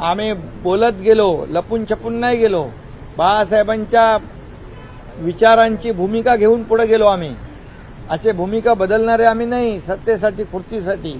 आम्ही बोलत गेलो, लपून छपून नाही गेलो. बाळासाहेबांच्या विचारांची भूमिका घेऊन पुढे गेलो आम्ही. असे भूमिका बदलणारे आम्ही नाही सत्तेसाठी खुर्चीसाठी. एक